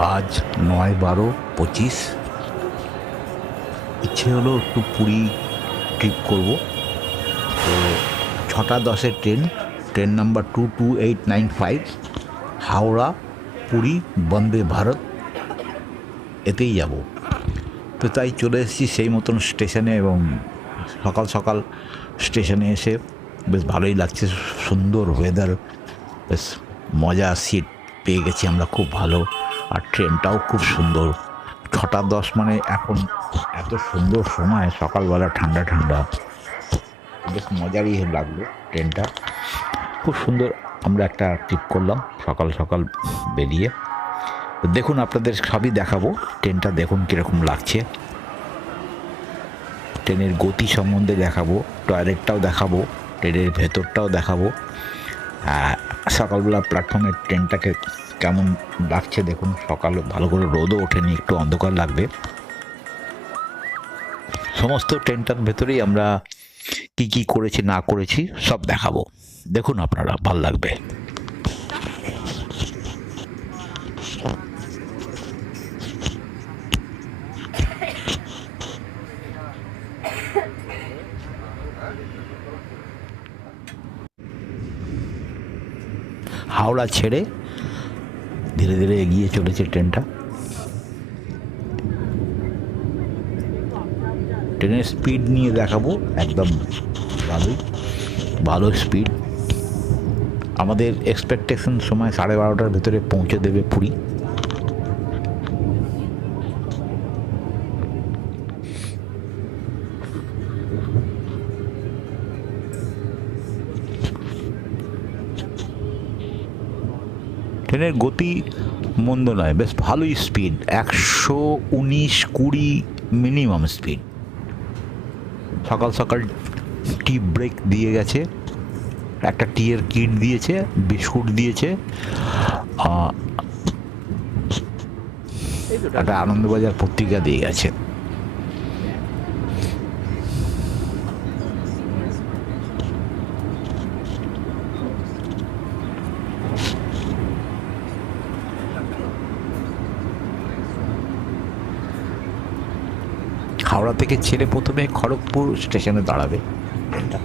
আজ 9/12/25। ইচ্ছে হলো একটু পুরী ট্রিপ করব। তো 6:10-এর ট্রেন নাম্বার 22895 হাওড়া পুরী বন্দে ভারত, এতেই যাব। তো তাই চলে এসেছি সেই মতন স্টেশনে, এবং সকাল সকাল স্টেশনে এসে বেশ ভালোই লাগছে। সুন্দর ওয়েদার, বেশ মজা, সিট পেয়ে গেছি আমরা খুব ভালো। আর ট্রেনটাও খুব সুন্দর। 6:10 মানে এখন এত সুন্দর সময়, সকালবেলা ঠান্ডা ঠান্ডা, বেশ মজারই লাগলো ট্রেনটা, খুব সুন্দর। আমরা একটা ট্রিপ করলাম সকাল সকাল বেরিয়ে। দেখুন, আপনাদের সবই দেখাবো। ট্রেনটা দেখুন কীরকম লাগছে, ট্রেনের গতি সম্বন্ধে দেখাবো, টয়লেটটাও দেখাবো, ট্রেনের ভেতরটাও দেখাবো। সকালবেলা প্ল্যাটফর্মের ট্রেনটাকে কেমন লাগছে দেখুন। সকাল ভালো করে রোদও ওঠেনি, একটু অন্ধকার লাগবে। সমস্ত ট্রেনটার ভেতরেই আমরা কি কি করেছি না করেছি সব দেখাবো। দেখুন, আপনারা ভাল লাগবে। হাওড়া ছেড়ে ধীরে ধীরে এগিয়ে চলেছে ট্রেনটা। ট্রেনের স্পিড নিয়ে দেখাবো, একদম ভালো স্পিড। আমাদের এক্সপেকটেশন সময় 12:30টার ভেতরে পৌঁছে দেবে পুরী। ট্রেনের গতি মন্দ নয়, বেশ ভালোই স্পিড, 119-20 মিনিমাম স্পিড। সকাল সকাল টি ব্রেক দিয়ে গেছে, একটা টিয়ের কিট দিয়েছে, বিস্কুট দিয়েছে, একটা আনন্দবাজার পত্রিকা দিয়ে গেছে। হাওড়া থেকে ছেড়ে প্রথমে খড়গপুর স্টেশনে দাঁড়াবে ট্রেনটা।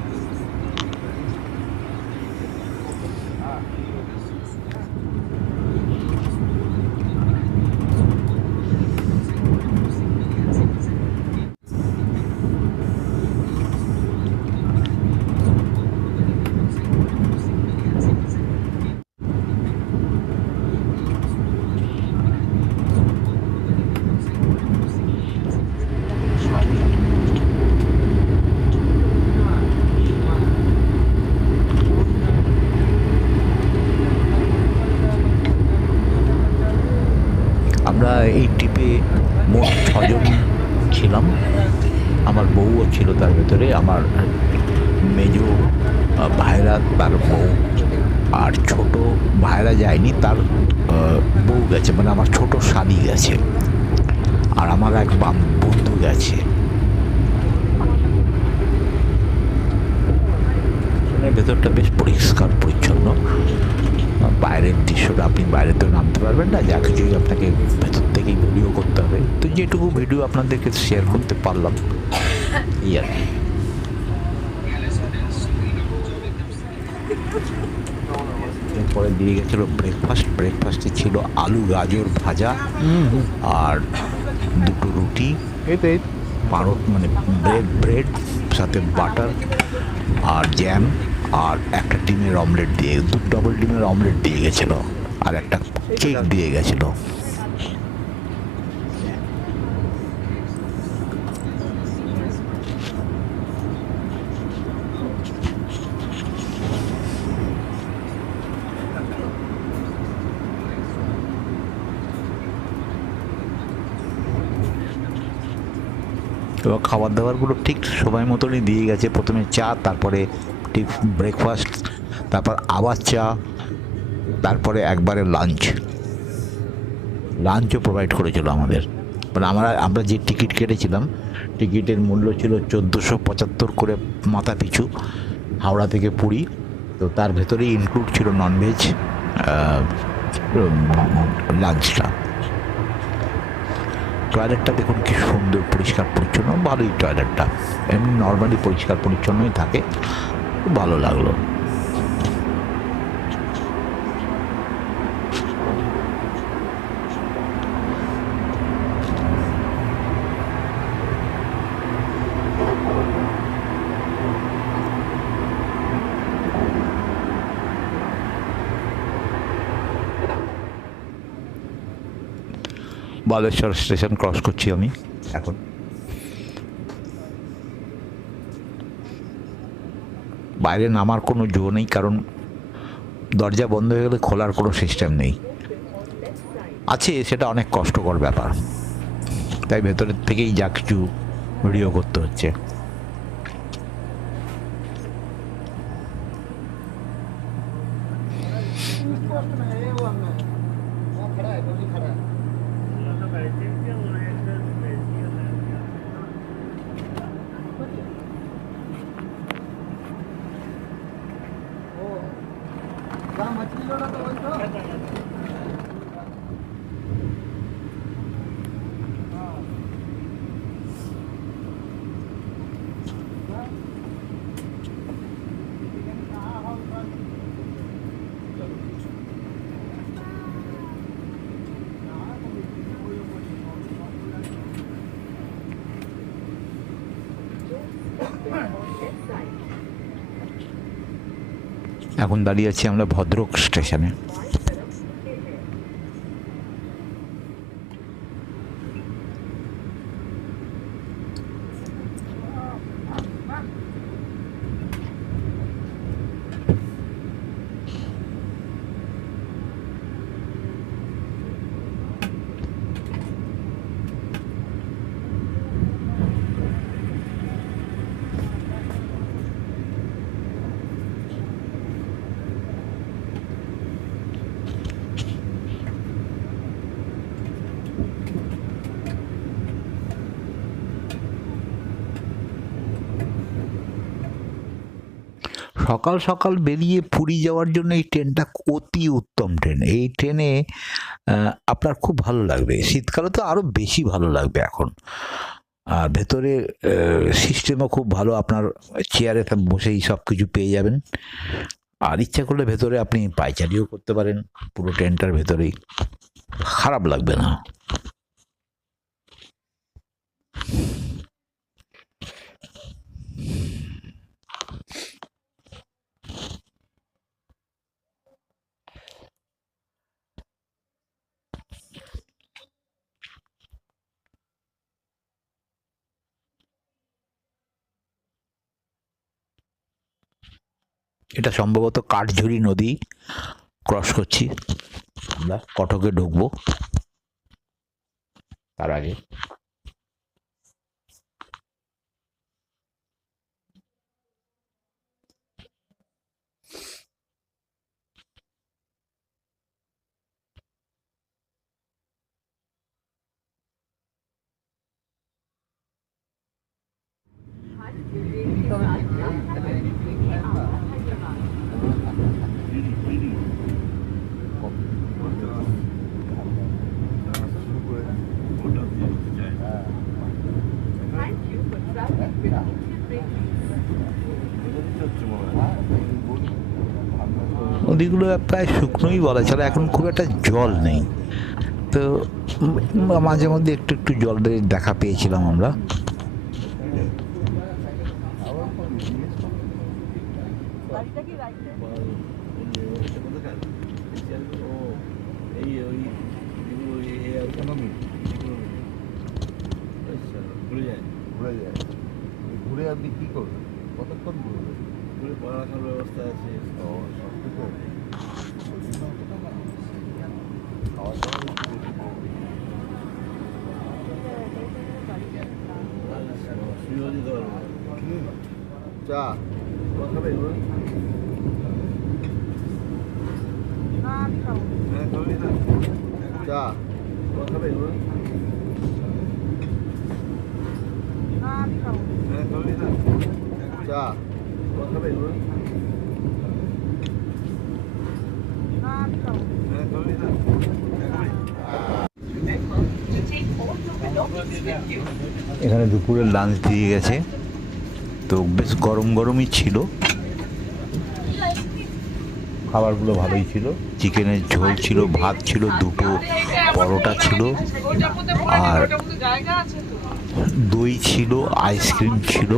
আমরা এই ট্রিপে মোট 6 জন ছিলাম। আমার বউও ছিল তার ভেতরে, আমার মেজ ভাইরা, তার বউ, আর ছোট ভাইরা যায়নি, তার বউ গেছে, মানে আমার ছোট শালি গেছে, আর আমার এক বন্ধু গেছে। ভেতরটা বেশ পরিষ্কার পরিচ্ছন্ন। বাইরের দৃশ্যটা আপনি বাইরে তো নামতে পারবেন না, যা কিছুই আপনাকে ভেতর থেকেই ভিডিও করতে হবে। তো যেটুকু ভিডিও আপনাদেরকে শেয়ার করতে পারলাম, এই আর কি। এরপরে দিয়ে গেছিলো ব্রেকফাস্টে ছিল আলু গাজর ভাজা, আর 2টো রুটি, পারত মানে ব্রেড সাথে বাটার আর জ্যাম, আর একটা ডিমের অমলেট দিয়ে, ডবল ডিমের অমলেট দিয়ে গেছিলো, আর একটা কেক দিয়ে গেছিলো। এবং খাবার দাবারগুলো ঠিক সময় মতনই দিয়ে গেছে। প্রথমে চা, তারপরে ঠিক ব্রেকফাস্ট, তারপর আবার চা, তারপরে একবারে লাঞ্চও প্রোভাইড করেছিল আমাদের। মানে আমরা যে টিকিট কেটেছিলাম, টিকিটের মূল্য ছিল 1475 করে মাথা পিছু, হাওড়া থেকে পুরী। তো তার ভেতরেই ইনক্লুড ছিল ননভেজ লাঞ্চটা। টয়লেটটা দেখুন কি সুন্দর পরিষ্কার পরিচ্ছন্ন, ভালোই টয়লেটটা, এমনি নর্মালি পরিষ্কার পরিচ্ছন্নই থাকে, ভালো লাগলো। বালেশ্বর স্টেশন ক্রস করছি আমি এখন। বাইরে নামার কোনো জো নেই, কারণ দরজা বন্ধ হয়ে গেলে খোলার কোনো সিস্টেম নেই, আছে সেটা অনেক কষ্টকর ব্যাপার, তাই ভেতরের থেকেই যা কিছু ভিডিও করতে হচ্ছে। এখন দাঁড়িয়ে আছি আমরা ভদ্রক স্টেশনে। সকাল সকাল বেরিয়ে পুরী যাওয়ার জন্য এই ট্রেনটা অতি উত্তম ট্রেন। এই ট্রেনে আপনার খুব ভালো লাগবে, শীতকালে তো আরও বেশি ভালো লাগবে এখন। আর ভেতরে সিস্টেমও খুব ভালো, আপনার চেয়ারে বসেই সব কিছু পেয়ে যাবেন, আর ইচ্ছা করলে ভেতরে আপনি পায়চারিও করতে পারেন পুরো ট্রেনটার ভেতরেই, খারাপ লাগবে না। এটা সম্ভবত কাঠঝুরি নদী ক্রস করছি, আমরা কটকে ঢুকবো তার আগে। নদীগুলো প্রায় শুকনোই বলা চলে, এখন খুব একটা জল নেই, তো মাঝে মধ্যে একটু একটু জলের দেখা পেয়েছিলাম আমরা। ঘুরে আপনি কি করবেন, কতক্ষণ ঘুরবেন? ঘুরে পড়া রাখার ব্যবস্থা আছে, চা খাবে চা খাবে চা খাবে এখানে দুপুরের লাঞ্চ দিয়ে গেছে, তো বেশ গরম গরমই ছিল, খাবারগুলো ভালোই ছিল। চিকেনের ঝোল ছিল, ভাত ছিল, দুটো পরোটা ছিল, আর দই ছিল, আইসক্রিম ছিল,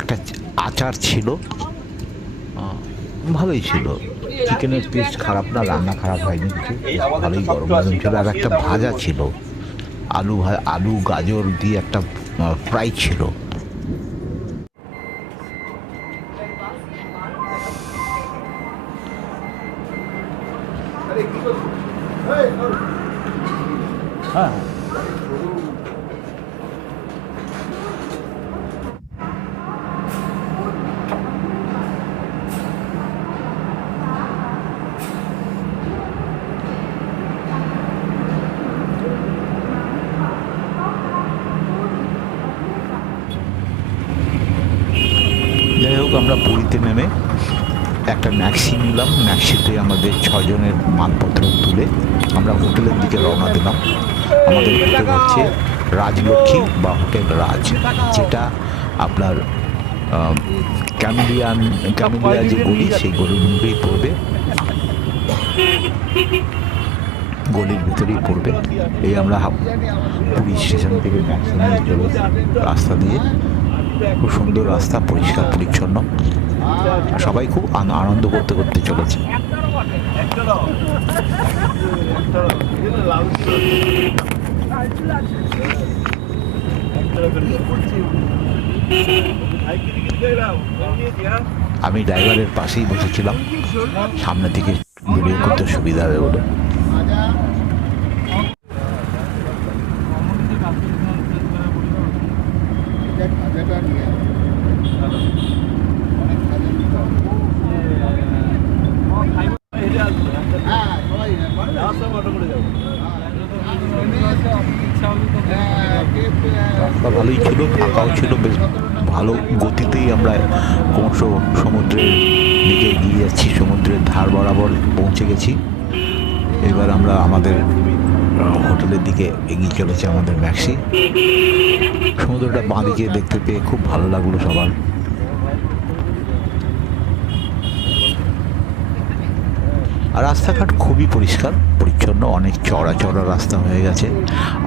একটা আচার ছিল, ভালোই ছিল। চিকেনের টেস্ট খারাপ না, রান্না খারাপ হয়নি কিছু, ভালোই গরম গরম ছিল। আর একটা ভাজা ছিল, আলু গাজর দিয়ে একটা ফ্রাই ছিল। হ্যাঁ, যাই হোক, আমরা পুরীতে নেমে একটা ম্যাক্সি নিলাম। ম্যাক্সিতে আমাদের 6 জনের মালপত্র তুলে আমরা হোটেলের দিকে রওনা দিলাম। আমাদের হোটেল হচ্ছে রাজলক্ষ্মী বা হোটেল রাজ, যেটা আপনার ক্যামেলিয়া যে গলি, সেই গলির মুখেই পড়বে, গলির ভেতরেই পড়বে। এই আমরা পুরী স্টেশন থেকে ম্যাক্সি নিয়ে চলে রাস্তা দিয়ে, খুব সুন্দর রাস্তা, পরিষ্কার পরিচ্ছন্ন, আর সবাই খুব আনন্দ করতে করতে চলেছে। আমি ড্রাইভারের পাশেই বসেছিলাম, সামনে থেকে ভিডিও করতে সুবিধা হবে বলে। রাস্তা ভালোই ছিল, ফাঁকাও ছিল, বেশ ভালো গতিতেই আমরা ক্রমশ সমুদ্রের দিকে এগিয়ে যাচ্ছি। সমুদ্রের ধার বরাবর পৌঁছে গেছি। এবার আমরা আমাদের হোটেলের দিকে এগিয়ে চলেছে আমাদের ম্যাক্সি। সমুদ্রটা বাঁ দিকে দেখতে পেয়ে খুব ভালো লাগলো সবার। আর রাস্তাঘাট খুবই পরিষ্কার পরিচ্ছন্ন, অনেক চড়া চড়া রাস্তা হয়ে গেছে।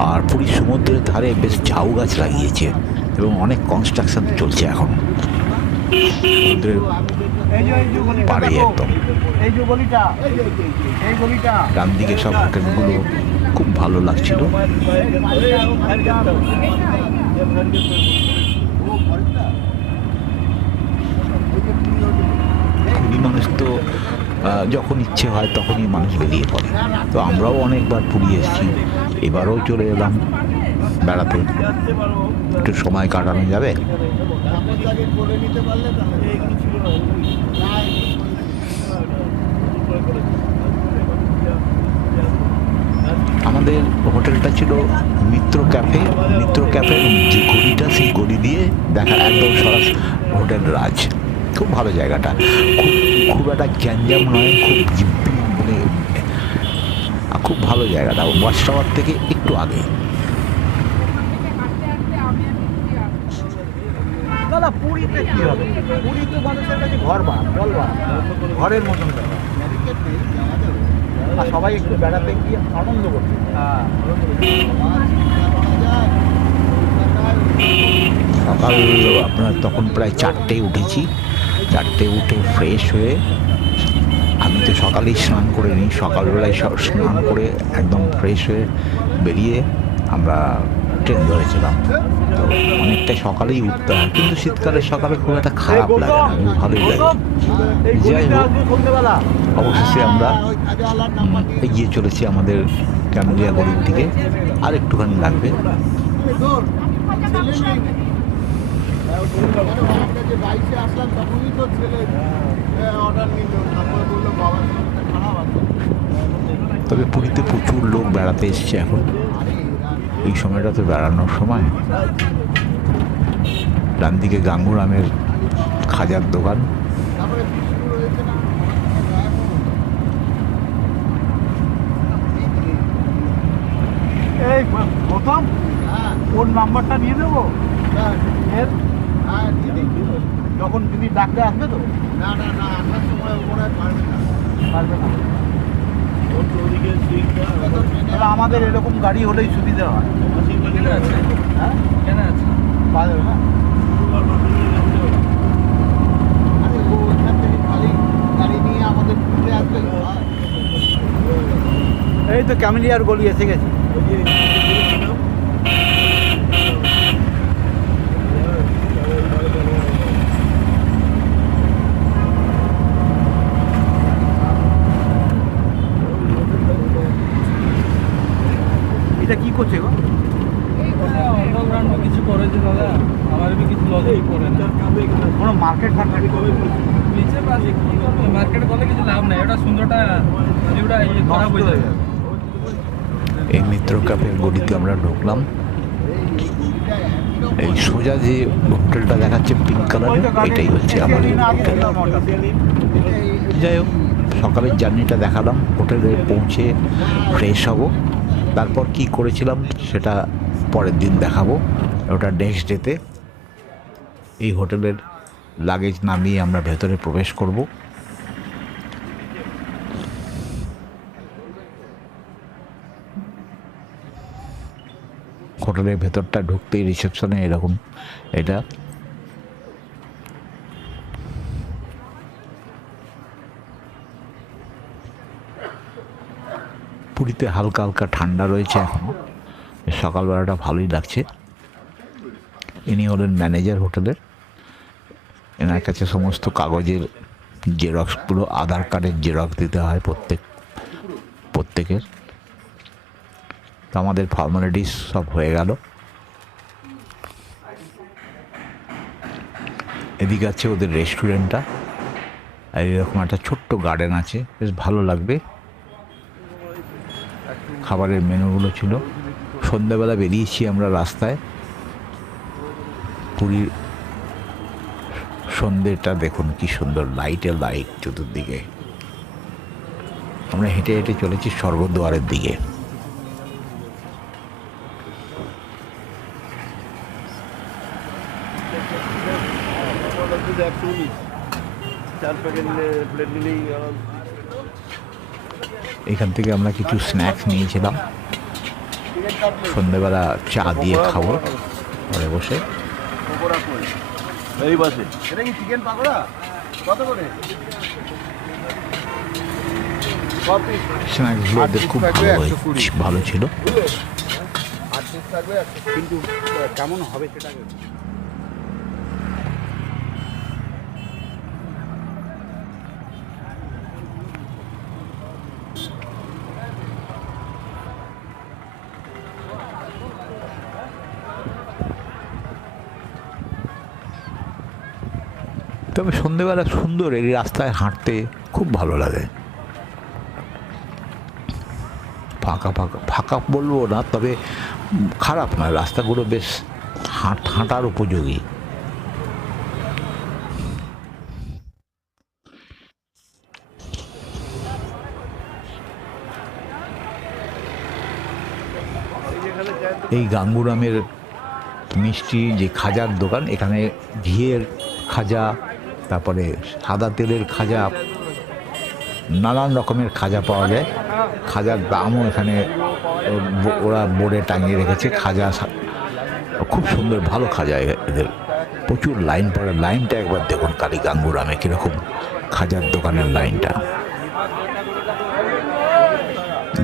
আর পুরী সমুদ্রের ধারে বেশ ঝাউ গাছ লাগিয়েছে এবং অনেক কনস্ট্রাকশন চলছে এখন সমুদ্রের পাড়ে একদম। ডান দিকে সব হোটেলগুলো খুব ভালো লাগছিল। পুরী মানুষ তো যখন ইচ্ছে হয় তখনই মানুষ বেরিয়ে পড়ে, তো আমরাও অনেকবার পুরী এসেছি, এবারও চলে এলাম বেড়াতে, একটু সময় কাটানো যাবে। আমাদের হোটেলটা ছিল মিত্র ক্যাফে। মিত্র ক্যাফের যে গলিটা, সেই গলি দিয়ে দেখা একদম সরাসরি হোটেল রাজ। খুব ভালো জায়গাটা, খুব একটা গ্যাঞ্জাম নয়, খুব মানে খুব ভালো জায়গাটা, ওয়াচ টাওয়ার থেকে একটু আগে। দাদা পুরীতে কি হবে? পুরী তো মানুষের কাছে ঘরের মতন ব্যাপার। আর সবাই একটু বেড়াতে গিয়ে আনন্দ করছে। সকাল আপনার তখন প্রায় 4টে উঠেছি। 4টে উঠে ফ্রেশ হয়ে, আমি তো সকালেই স্নান করে নিই, সকালবেলায় সব স্নান করে একদম ফ্রেশ হয়ে বেরিয়ে আমরা ট্রেন ধরেছিলাম। তো অনেকটাই সকালেই উঠতে হয়, কিন্তু শীতকালের সকালে খুব একটা খারাপ লাগে না, ভালোই লাগে। যাই হোক, অবশেষে আমরা এগিয়ে চলেছি আমাদের ক্যামেলিয়া গলির দিকে। আর একটুখানি লাগবে। তবে পুরীতে প্রচুর লোক বেড়াতে এসছে এখন, এই সময়টা তো বেড়ানোর সময়। ডান দিকে গাঙ্গুরামের খাজার দোকান। এই গৌতম ওর নাম্বারটা নিয়ে নেবো এর যখন দিদি ডাকতে আসবে তো না আসার সময় ওরা পারবে না। পারবে না। তাহলে আমাদের এরকম গাড়ি হলেই সুবিধা হয়। হ্যাঁ কেন আছে পারবে না। আরে ও ওখান থেকে খালি গাড়ি নিয়ে আমাদের ঘুরে আসবে। এই তো ক্যামেলিয়ার গলি এসে গেছে। এটা কি করছে গো? অন্ডারগ্রাউন্ড কিছু করেছে দাদা, আমার বি কিছু লজিক করে না। কোনো মার্কেট ফার্কেট নিচে পাশে কি করবে, মার্কেট করলে কিছু লাভ নাই, ওটা সুন্দরটা ভিউটা খারাপ হয়ে যাবে। এই মিত্র ক্যাফের গলিতে আমরা ঢুকলাম। এই সোজা যে হোটেলটা দেখাচ্ছে পিঙ্ক কালারের, এটাই হচ্ছে আমাদের হোটেল। যাই হোক, সকালের জার্নিটা দেখালাম, হোটেলে পৌঁছে ফ্রেশ হব, তারপর কি করেছিলাম সেটা পরের দিন দেখাবো। ওটা নেক্সট ডেতে। এই হোটেলের লাগেজ নামিয়ে আমরা ভেতরে প্রবেশ করব। হোটেলের ভেতরটা ঢুকতেই রিসেপশনে এরকম এটা। পুরীতে হালকা হালকা ঠান্ডা রয়েছে এখনও, সকালবেলাটা ভালোই লাগছে। ইনি হলেন ম্যানেজার হোটেলের। এনার কাছে সমস্ত কাগজের জেরক্সগুলো, আধার কার্ডের জেরক্স দিতে হয় প্রত্যেকের। তো আমাদের ফর্মালিটিস সব হয়ে গেল। এদিকে আছে ওদের রেস্টুরেন্টটা, আর এরকম একটা ছোট্ট গার্ডেন আছে, বেশ ভালো লাগবে। খাবারের মেনুগুলো ছিল। সন্ধ্যাবেলা বেরিয়েছি আমরা রাস্তায়। পুরীর সন্ধ্যেটা দেখুন কি সুন্দর, লাইট চতুর্দিকে। আমরা হেঁটে হেঁটে চলেছি স্বর্গদ্বারের দিকে। এখান থেকে আমরা কিছু স্ন্যাক্স নিয়েছিলাম, সন্ধ্যেবেলা চা দিয়ে খাবো ঘরে বসে। এই বাসে এটা কি চিকেন পাকোড়া কত করে? স্ন্যাক্সগুলো ওদের খুব ভালো ছিল। কিন্তু কেমন হবে সেটা তবে সন্ধ্যেবেলা সুন্দর, এই রাস্তায় হাঁটতে খুব ভালো লাগে। ফাঁকা ফাঁকা ফাঁকা বলবো না, তবে খারাপ না, রাস্তাগুলো বেশ হাঁটার উপযোগী। এই গাঙ্গুরামের মিষ্টি যে খাজার দোকান, এখানে ঘিয়ের খাজা, তারপরে সাদা তেলের খাজা, নানান রকমের খাজা পাওয়া যায়। খাজার দামও এখানে ওরা বোর্ডে টাঙিয়ে রেখেছে। খাজা খুব সুন্দর, ভালো খাজা এদের। প্রচুর লাইন পড়ে। লাইনটা একবার দেখুন কালী গাঙ্গুরামে কীরকম খাজার দোকানের লাইনটা।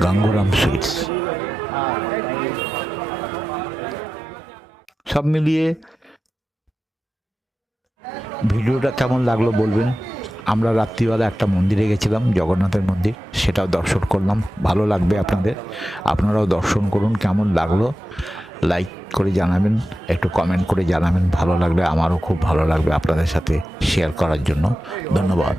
গাঙ্গুরাম সুইটস। সব মিলিয়ে ভিডিওটা কেমন লাগলো বলবেন। আমরা রাত্রিবেলা একটা মন্দিরে গেছিলাম, জগন্নাথের মন্দির, সেটাও দর্শন করলাম। ভালো লাগবে আপনাদের, আপনারাও দর্শন করুন। কেমন লাগলো লাইক করে জানাবেন, একটু কমেন্ট করে জানাবেন। ভালো লাগলে আমারও খুব ভালো লাগবে আপনাদের সাথে শেয়ার করার জন্য। ধন্যবাদ।